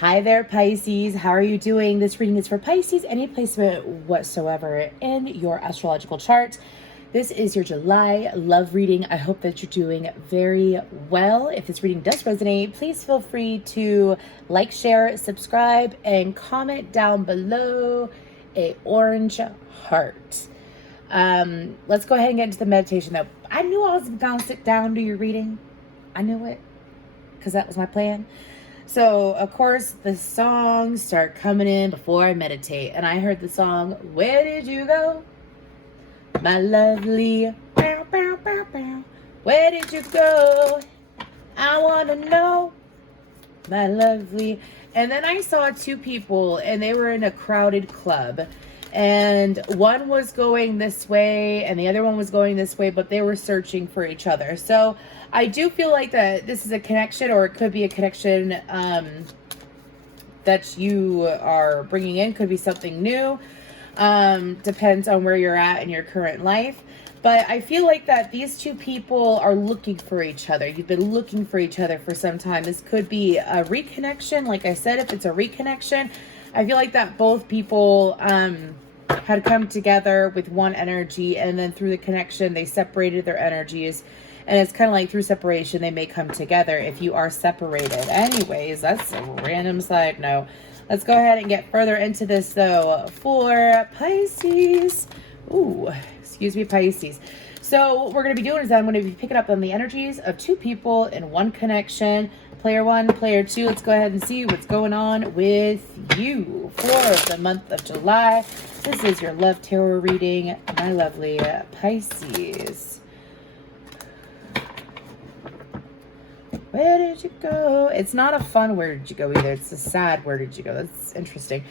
Hi there, Pisces. How are you doing? This reading is for Pisces, any placement whatsoever in your astrological chart. This is your July love reading. I hope that you're doing very well. If this reading does resonate, please feel free to like, share, subscribe, and comment down below a orange heart. Let's go ahead and get into the meditation though. I knew I was gonna sit down to your reading. I knew it because that was my plan. So, of course, the songs start coming in before I meditate. And I heard the song, "Where Did You Go? My lovely, bow, bow, bow, bow. Where did you go? I want to know, my lovely." And then I saw two people, and they were in a crowded club. And one was going this way, and the other one was going this way, but they were searching for each other. So I do feel like that this is a connection, or it could be a connection that you are bringing in. Could be something new. Depends on where you're at in your current life. But I feel like that these two people are looking for each other. You've been looking for each other for some time. This could be a reconnection. Like I said, if it's a reconnection, I feel like that both people had come together with one energy, and then through the connection, they separated their energies. And it's kind of like through separation, they may come together if you are separated. Anyways, that's a random side note. Let's go ahead and get further into this, though, for Pisces. Ooh, excuse me, Pisces. So what we're going to be doing is I'm going to be picking up on the energies of two people in one connection. Player one, player two. Let's go ahead and see what's going on with you for the month of July. This is your love tarot reading, my lovely Pisces. Where did you go? It's not a fun where did you go either. It's a sad where did you go. That's interesting.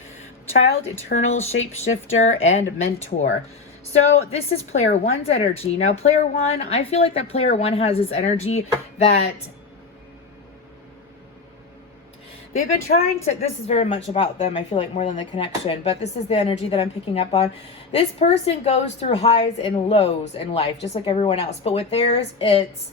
Child, eternal, shapeshifter, and mentor. So this is player one's energy. Now, player one, I feel like that player one has this energy that they've been trying to, this is very much about them, I feel like, more than the connection, but this is the energy that I'm picking up on. This person goes through highs and lows in life, just like everyone else. But with theirs, it's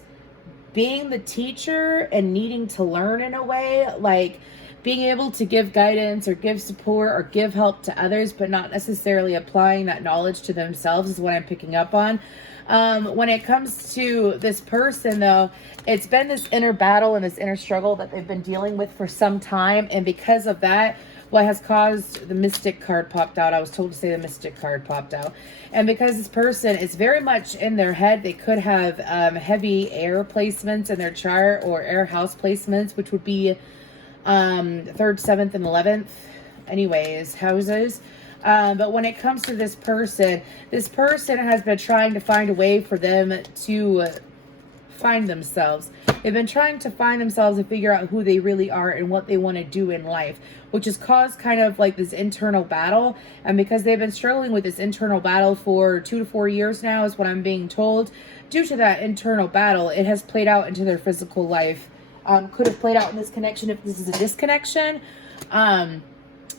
being the teacher and needing to learn in a way, like being able to give guidance or give support or give help to others, but not necessarily applying that knowledge to themselves is what I'm picking up on. When it comes to this person, though, it's been this inner battle and this inner struggle that they've been dealing with for some time. And because of that, what has caused the Mystic card popped out. I was told to say the Mystic card popped out. And because this person is very much in their head, they could have heavy air placements in their chart, or air house placements, which would be 3rd, 7th, and 11th. Anyways, houses. But when it comes to this person has been trying to find a way for them to find themselves. They've been trying to find themselves and figure out who they really are and what they want to do in life, which has caused kind of like this internal battle. And because they've been struggling with this internal battle for 2 to 4 years now, is what I'm being told, due to that internal battle, it has played out into their physical life. Could have played out in this connection if this is a disconnection.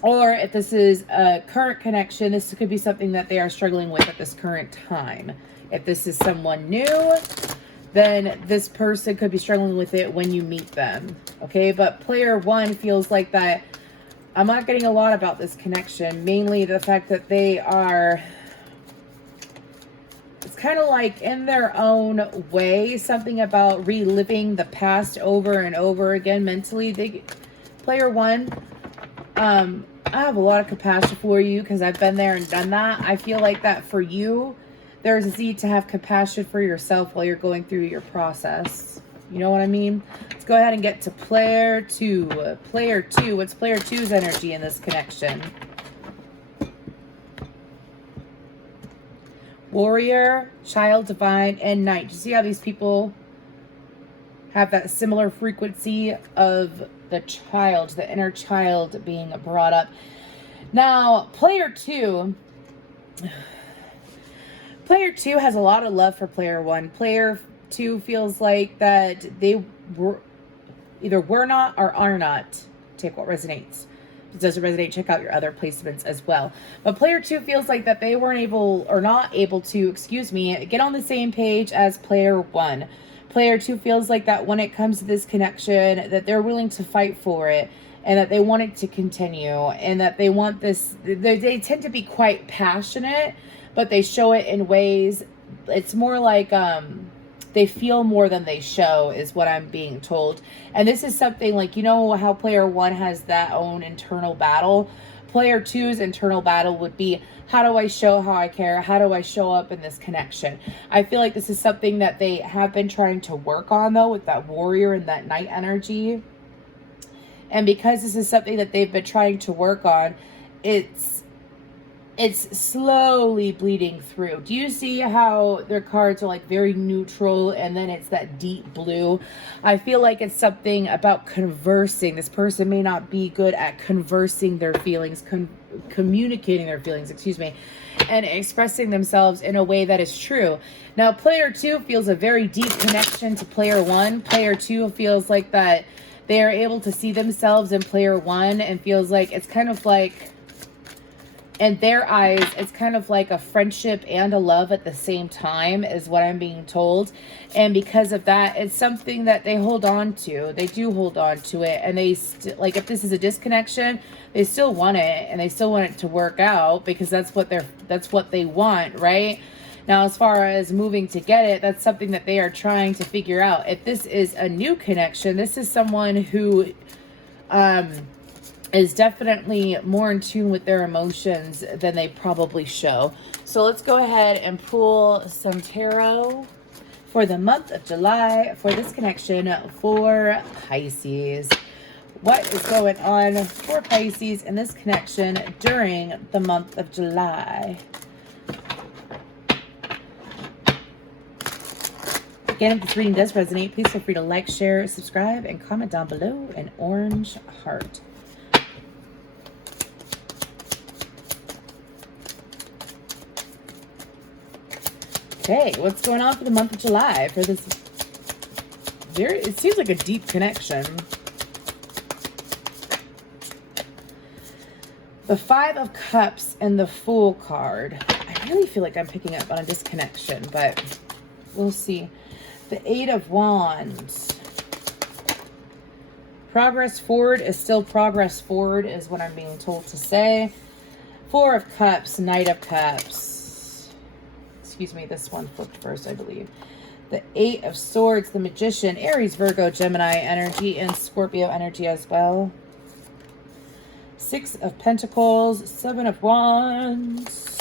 Or if this is a current connection, this could be something that they are struggling with at this current time. If this is someone new, then this person could be struggling with it when you meet them. Okay, but player one feels like that. I'm not getting a lot about this connection. Mainly the fact that they are, it's kind of like in their own way, something about reliving the past over and over again mentally. Player one, I have a lot of compassion for you because I've been there and done that. I feel like that for you, there's a need to have compassion for yourself while you're going through your process. You know what I mean? Let's go ahead and get to player two. Player two, what's player two's energy in this connection? Warrior, child, divine, and knight. You see how these people have that similar frequency of the child, the inner child being brought up. Now, player two has a lot of love for player one. Player two feels like that they were either were not or are not. Take what resonates. If it doesn't resonate, check out your other placements as well. But player two feels like that they weren't able or not able to, get on the same page as player one. Player 2 feels like that when it comes to this connection, that they're willing to fight for it, and that they want it to continue, and that they want this, they tend to be quite passionate, but they show it in ways, it's more like, they feel more than they show, is what I'm being told. And this is something like, you know how player 1 has that own internal battle? Player 2's internal battle would be, how do I show how I care? How do I show up in this connection? I feel like this is something that they have been trying to work on, though, with that warrior and that knight energy. And because this is something that they've been trying to work on, it's slowly bleeding through. Do you see how their cards are like very neutral, and then it's that deep blue? I feel like it's something about conversing. This person may not be good at conversing their feelings, communicating their feelings, excuse me, and expressing themselves in a way that is true. Now, player 2 feels a very deep connection to player 1. Player 2 feels like that they are able to see themselves in player 1, and feels like it's kind of like, in their eyes, it's kind of like a friendship and a love at the same time, is what I'm being told. And because of that, it's something that they hold on to. They do hold on to it. And they, like, if this is a disconnection, they still want it, and they still want it to work out, because that's what they want, right? Now, as far as moving to get it, that's something that they are trying to figure out. If this is a new connection, this is someone who, is definitely more in tune with their emotions than they probably show. So let's go ahead and pull some tarot for the month of July for this connection for Pisces. What is going on for Pisces in this connection during the month of July? Again, if this reading does resonate, please feel free to like, share, subscribe, and comment down below an orange heart. Okay, what's going on for the month of July for this it seems like a deep connection. The 5 of Cups and the Fool card. I really feel like I'm picking up on a disconnection, but we'll see. The 8 of Wands. Progress forward is still progress forward, is what I'm being told to say. 4 of Cups, Knight of Cups. Excuse me, this one flipped first, I believe. The 8 of Swords, the Magician, Aries, Virgo, Gemini energy, and Scorpio energy as well. 6 of Pentacles, 7 of Wands.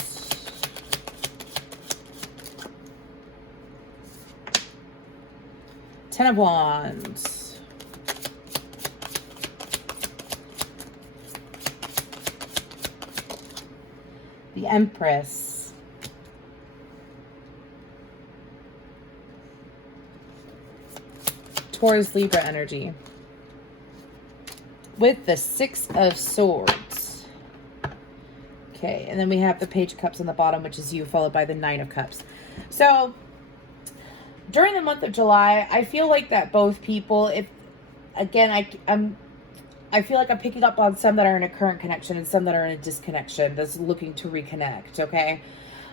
Ten of Wands. The Empress. Taurus, Libra energy. With the 6 of Swords. Okay, and then we have the Page of Cups on the bottom, which is you, followed by the 9 of Cups. So, during the month of July, I feel like that both people, if, again, I feel like I'm picking up on some that are in a current connection and some that are in a disconnection that's looking to reconnect, okay?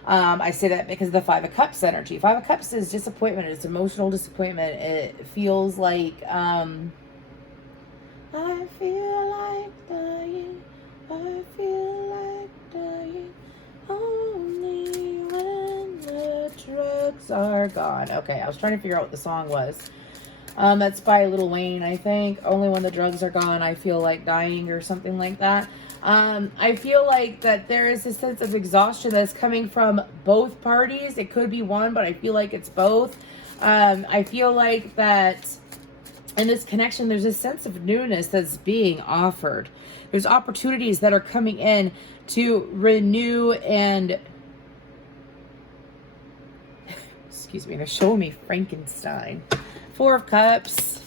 I say that because of the 5 of Cups energy. 5 of Cups is disappointment. It's emotional disappointment. It feels like, I feel like dying. I feel like dying. Only when the drugs are gone. Okay, I was trying to figure out what the song was. That's by Lil Wayne, I think. Only when the drugs are gone, I feel like dying, or something like that. I feel like that there is a sense of exhaustion that's coming from both parties. It could be one, but I feel like it's both. I feel like that in this connection, there's a sense of newness that's being offered. There's opportunities that are coming in to renew and excuse me, they're showing me Frankenstein. 4 of Cups.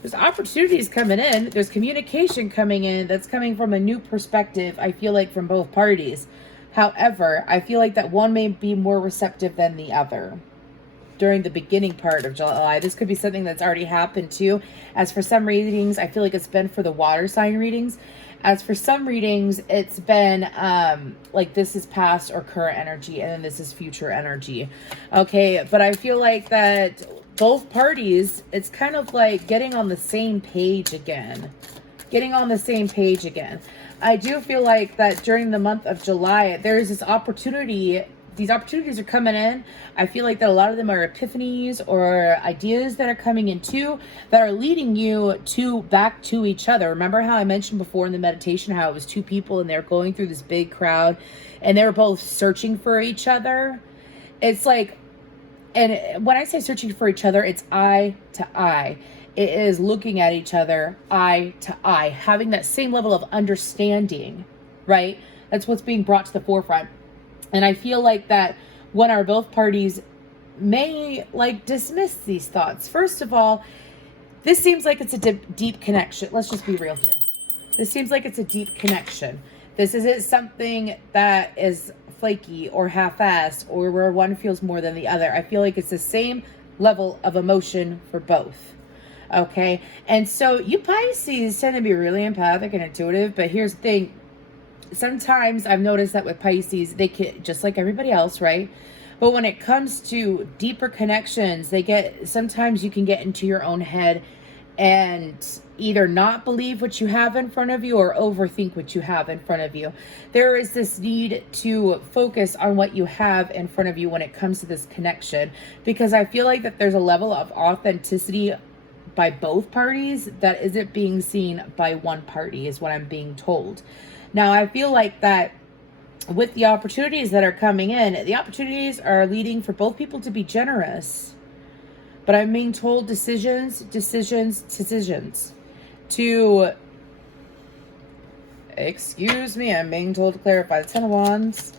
There's opportunities coming in. There's communication coming in that's coming from a new perspective, I feel like, from both parties. However, I feel like that one may be more receptive than the other during the beginning part of July. This could be something that's already happened too. As for some readings, I feel like it's been for the water sign readings. As for some readings, it's been like this is past or current energy, and then this is future energy. Okay, but I feel like that both parties, it's kind of like getting on the same page again. Getting on the same page again. I do feel like that during the month of July, there's this opportunity. These opportunities are coming in. I feel like that a lot of them are epiphanies or ideas that are coming in too, that are leading you to back to each other. Remember how I mentioned before in the meditation how it was two people and they're going through this big crowd and they were both searching for each other? It's like, and when I say searching for each other, it's eye to eye. It is looking at each other eye to eye, having that same level of understanding, right? That's what's being brought to the forefront. And I feel like that one or both parties may like dismiss these thoughts. First of all, this seems like it's a deep connection. Let's just be real here. This seems like it's a deep connection. This isn't something that is flaky or half-assed or where one feels more than the other. I feel like it's the same level of emotion for both. Okay, and so you Pisces tend to be really empathic and intuitive, but here's the thing. Sometimes I've noticed that with Pisces, they can, just like everybody else, right? But when it comes to deeper connections, sometimes you can get into your own head and either not believe what you have in front of you or overthink what you have in front of you. There is this need to focus on what you have in front of you when it comes to this connection, because I feel like that there's a level of authenticity by both parties that isn't being seen by one party, is what I'm being told. Now, I feel like that with the opportunities that are coming in, the opportunities are leading for both people to be generous. But I'm being told decisions to, excuse me, I'm being told to clarify. The Ten of Wands,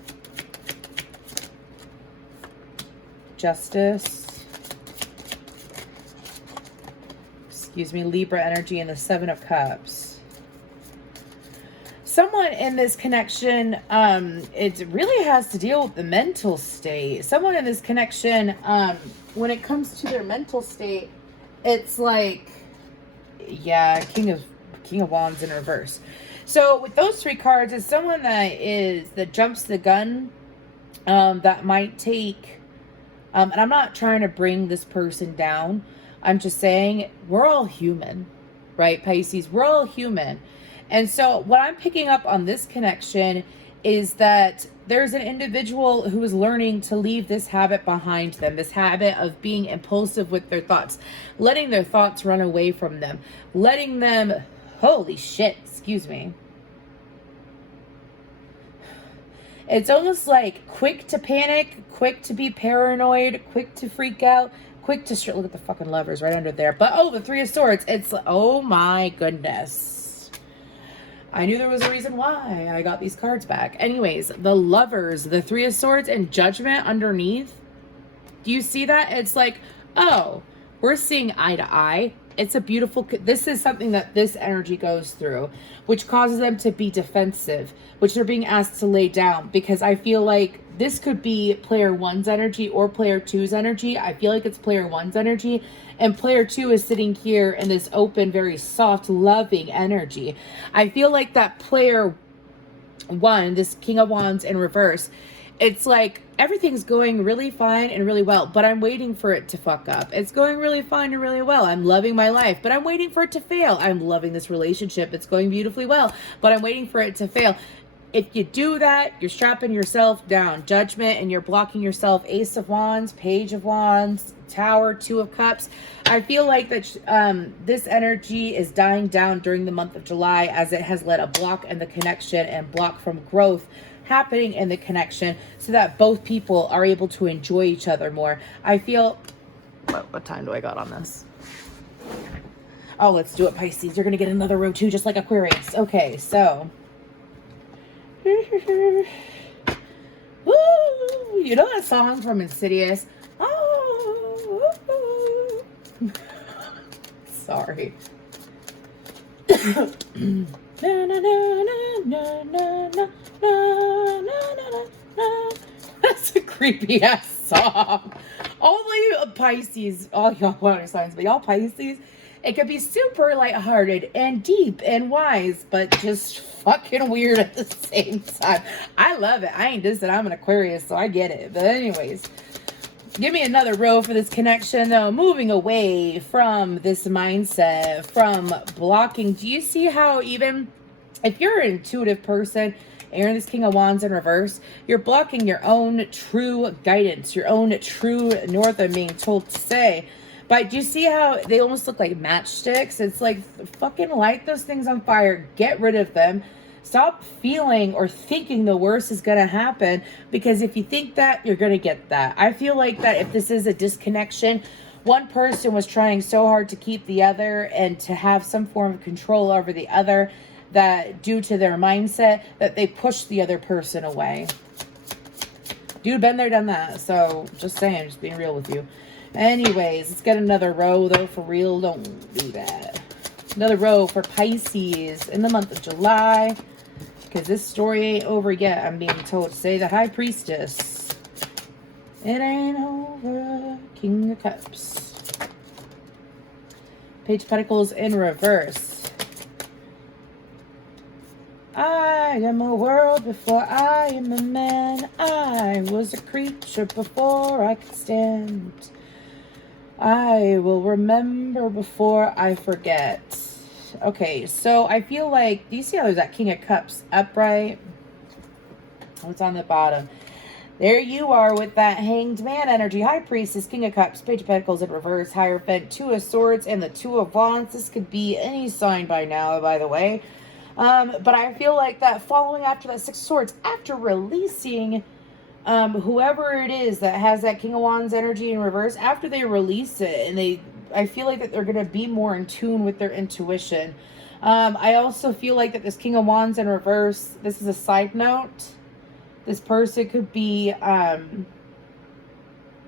Justice, excuse me, Libra energy, and the Seven of Cups. Someone in this connection, it really has to deal with the mental state. Someone in this connection, when it comes to their mental state, it's like, yeah, King of Wands in reverse. So with those three cards, it's someone that jumps the gun, that might take, and I'm not trying to bring this person down. I'm just saying we're all human, right, Pisces? We're all human. And so what I'm picking up on this connection is that there's an individual who is learning to leave this habit behind them, this habit of being impulsive with their thoughts, letting their thoughts run away from them, letting them, holy shit, excuse me. It's almost like quick to panic, quick to be paranoid, quick to freak out, quick to look at the fucking Lovers right under there. But oh, the Three of Swords. It's, oh my goodness. I knew there was a reason why I got these cards back. Anyways, the Lovers, the Three of Swords, and Judgment underneath. Do you see that? It's like, oh, we're seeing eye to eye. It's a beautiful, this is something that this energy goes through, which causes them to be defensive, which they're being asked to lay down, because I feel like this could be player one's energy or player two's energy. I feel like it's player one's energy, and player two is sitting here in this open, very soft, loving energy. I feel like that player one, this King of Wands in reverse, it's like everything's going really fine and really well, but I'm waiting for it to fuck up. It's going really fine and really well. I'm loving my life, but I'm waiting for it to fail. I'm loving this relationship. It's going beautifully well, but I'm waiting for it to fail. If you do that, you're strapping yourself down. Judgment, and you're blocking yourself. Ace of Wands, Page of Wands, Tower, Two of Cups. I feel like that this energy is dying down during the month of July, as it has let a block in the connection and block from growth happening in the connection, so that both people are able to enjoy each other more. I feel, what time do I got on this? Oh, let's do it, Pisces. You're going to get another row too, just like Aquarius. Okay, so. Woo! You know that song from Insidious? Oh, sorry. Na, na, na, na, na, na, na, na, na. That's a creepy ass song. Only Pisces, all y'all water signs, but y'all Pisces, it could be super lighthearted and deep and wise, but just fucking weird at the same time. I love it. I ain't dissing. I'm an Aquarius, so I get it. But anyways, Give me another row for this connection, though. Moving away from this mindset, from blocking. Do you see how even if you're an intuitive person and you're in this King of Wands in reverse, you're blocking your own true guidance, your own true north, I'm being told to say. But do you see how they almost look like matchsticks? It's like, fucking light those things on fire. Get rid of them. Stop feeling or thinking the worst is going to happen, because if you think that, you're going to get that. I feel like that if this is a disconnection, one person was trying so hard to keep the other and to have some form of control over the other, that due to their mindset, that they pushed the other person away. Dude, been there, done that. So just saying, just being real with you. Anyways, let's get another row, though, for real. Don't do that. Another row for Pisces in the month of July. Because this story ain't over yet, I'm being told to say. The High Priestess. It ain't over. King of Cups. Page of Pentacles in reverse. I am a world before I am a man. I was a creature before I could stand. I will remember before I forget. Okay, so I feel like, do you see how there's that King of Cups upright? What's on the bottom? There you are with that Hanged Man energy. High Priestess, King of Cups, Page of Pentacles in reverse, Hierophant, Two of Swords, and the Two of Wands. This could be any sign by now, by the way. But I feel like that following after that Six of Swords, after releasing whoever it is that has that King of Wands energy in reverse, after they release it, and I feel like that they're going to be more in tune with their intuition. I also feel like that this King of Wands in reverse, this is a side note. This person could be,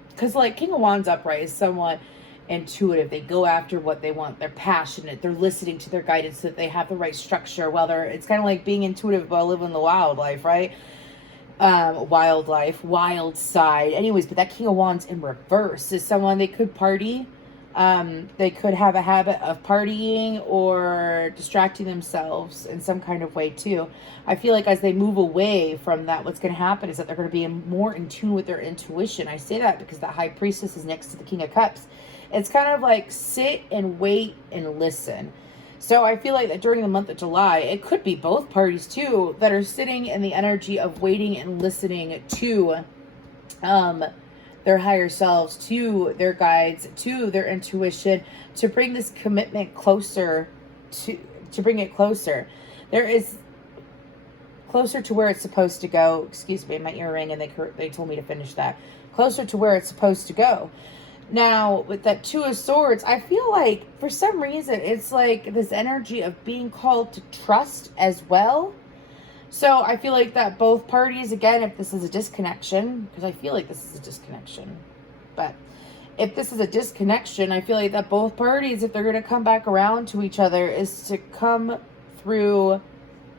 because like King of Wands upright is somewhat intuitive. They go after what they want. They're passionate. They're listening to their guidance so that they have the right structure. Well, it's kind of like being intuitive while living the wildlife, right? Wild side. Anyways, but that King of Wands in reverse is someone, they could party. They could have a habit of partying or distracting themselves in some kind of way too. I feel like as they move away from that, what's going to happen is that they're going to be more in tune with their intuition. I say that because the High Priestess is next to the King of Cups. It's kind of like sit and wait and listen. So I feel like that during the month of July, it could be both parties too that are sitting in the energy of waiting and listening to their higher selves, to their guides, to their intuition, to bring this commitment closer, to bring it closer. There is closer to where it's supposed to go. Excuse me, my earring, and they told me to finish that. Closer to where it's supposed to go. Now, with that Two of Swords, I feel like for some reason it's like this energy of being called to trust as well. So I feel like that both parties, again, if this is a disconnection, because I feel like this is a disconnection, but if this is a disconnection, I feel like that both parties, if they're going to come back around to each other, is to come through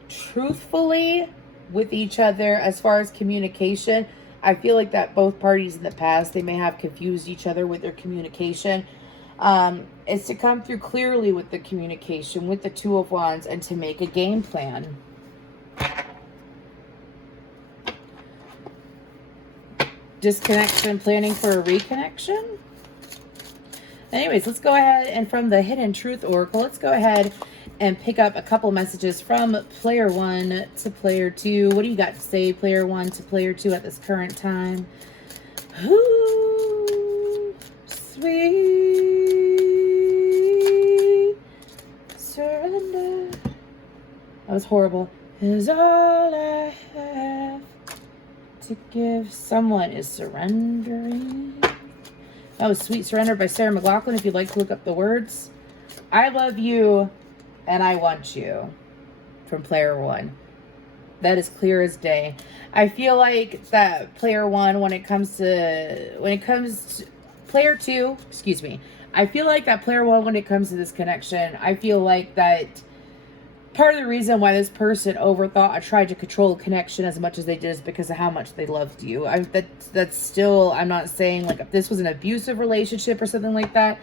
truthfully with each other as far as communication. I feel like that both parties in the past, they may have confused each other with their communication. It's to come through clearly with the communication, with the Two of Wands, and to make a game plan. Disconnection, planning for a reconnection. Anyways, let's go ahead and from the Hidden Truth Oracle, let's go ahead and pick up a couple messages from player 1 to player 2. What do you got to say, player 1 to player 2 at this current time? Ooh, sweet surrender. That was horrible. Is all I have to give. Someone is surrendering. That was Sweet Surrender by Sarah McLachlan, if you'd like to look up the words. I love you and I want you, from player 1. That is clear as day. I feel like that player 1, when it comes to player 2, excuse me. I feel like that player 1, when it comes to this connection, I feel like that part of the reason why this person overthought or tried to control a connection as much as they did is because of how much they loved you. That's still, I'm not saying like if this was an abusive relationship or something like that,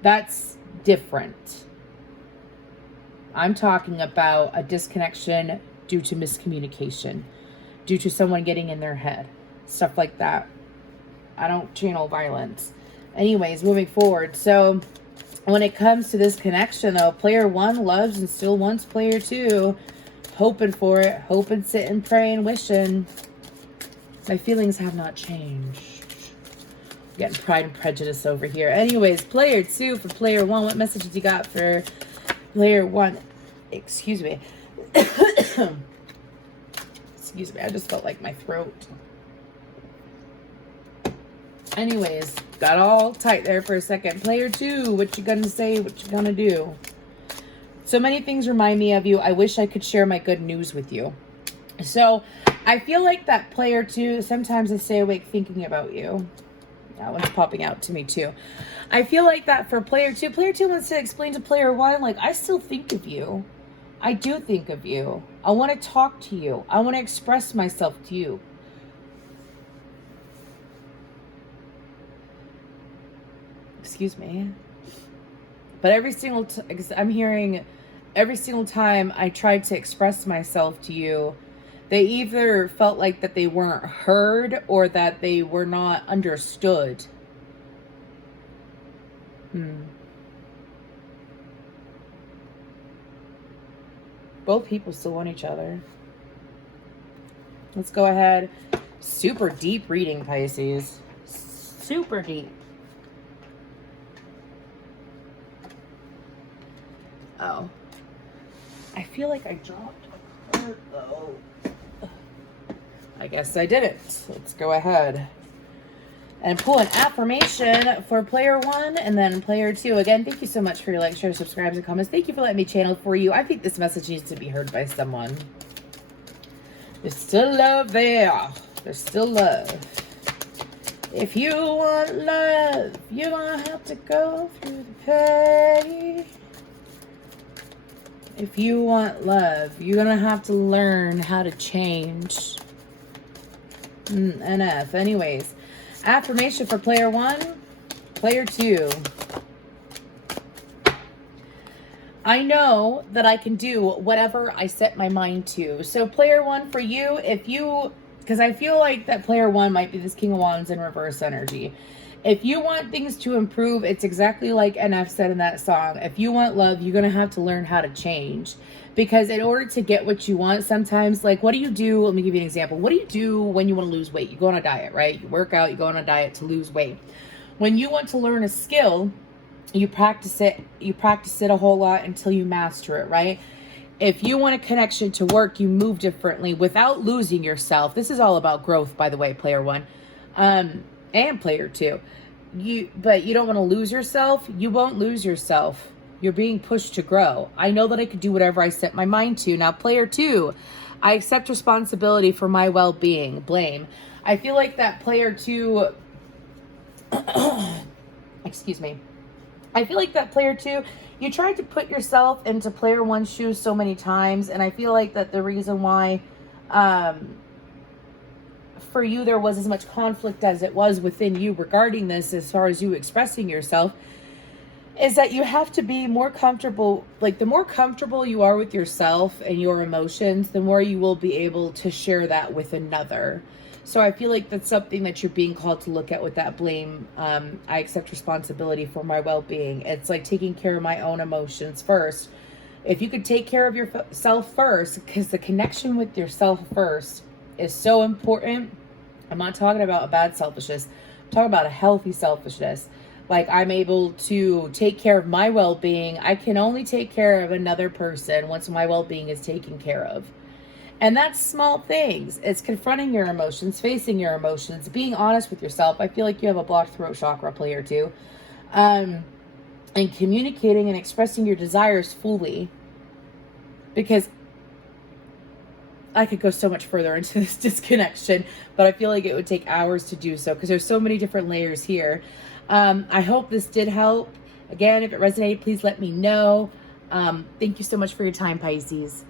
that's different. I'm talking about a disconnection due to miscommunication, due to someone getting in their head, stuff like that. I don't channel violence. Anyways, moving forward. So when it comes to this connection, though, player 1 loves and still wants player 2. Hoping for it. Hoping, sitting, praying, wishing. My feelings have not changed. Getting Pride and Prejudice over here. Anyways, player 2 for player 1. What messages you got for player 1? Excuse me. Excuse me. I just felt like my throat. Anyways, got all tight there for a second. Player 2, what you gonna say? What you gonna do? So many things remind me of you. I wish I could share my good news with you. So I feel like that player 2, sometimes I stay awake thinking about you. That one's popping out to me too. I feel like that for player 2 wants to explain to player 1, like, I still think of you. I do think of you. I want to talk to you. I want to express myself to you. Excuse me. But I'm hearing every single time I tried to express myself to you, they either felt like that they weren't heard or that they were not understood. Both people still want each other. Let's go ahead. Super deep reading, Pisces. Super deep. Oh. I feel like I dropped a card, though. I guess I didn't. Let's go ahead and pull an affirmation for player 1 and then player 2. Again, thank you so much for your likes, shares, subscribes, and comments. Thank you for letting me channel for you. I think this message needs to be heard by someone. There's still love there. There's still love. If you want love, you're gonna have to go through the pain. If you want love, you're gonna have to learn how to change. NF. Anyways, affirmation for player 1, player 2. I know that I can do whatever I set my mind to. So player 1 for you, because I feel like that player 1 might be this King of Wands in reverse energy. If you want things to improve, it's exactly like NF said in that song. If you want love, you're going to have to learn how to change. Because in order to get what you want, sometimes, like, what do you do? Let me give you an example. What do you do when you want to lose weight? You go on a diet, right? You work out, you go on a diet to lose weight. When you want to learn a skill, you practice it a whole lot until you master it, right? If you want a connection to work, you move differently without losing yourself. This is all about growth, by the way, player 1. And player 2. But you don't want to lose yourself. You won't lose yourself. You're being pushed to grow. I know that I could do whatever I set my mind to. Now, player 2, I accept responsibility for my well-being. Blame. I feel like that player 2, excuse me. I feel like that player 2, you tried to put yourself into player 1's shoes so many times. And I feel like that the reason why, for you, there was as much conflict as it was within you regarding this, as far as you expressing yourself, is that you have to be more comfortable. Like, the more comfortable you are with yourself and your emotions, the more you will be able to share that with another. So I feel like that's something that you're being called to look at with that blame. I accept responsibility for my well-being. It's like taking care of my own emotions first. If you could take care of yourself first, because the connection with yourself first is so important. I'm not talking about a bad selfishness. I'm talking about a healthy selfishness. Like, I'm able to take care of my well-being. I can only take care of another person once my well-being is taken care of. And that's small things. It's confronting your emotions, facing your emotions, being honest with yourself. I feel like you have a blocked throat chakra, player 2. And communicating and expressing your desires fully. Because I could go so much further into this disconnection, but I feel like it would take hours to do so because there's so many different layers here. I hope this did help. Again, if it resonated, please let me know. Thank you so much for your time, Pisces.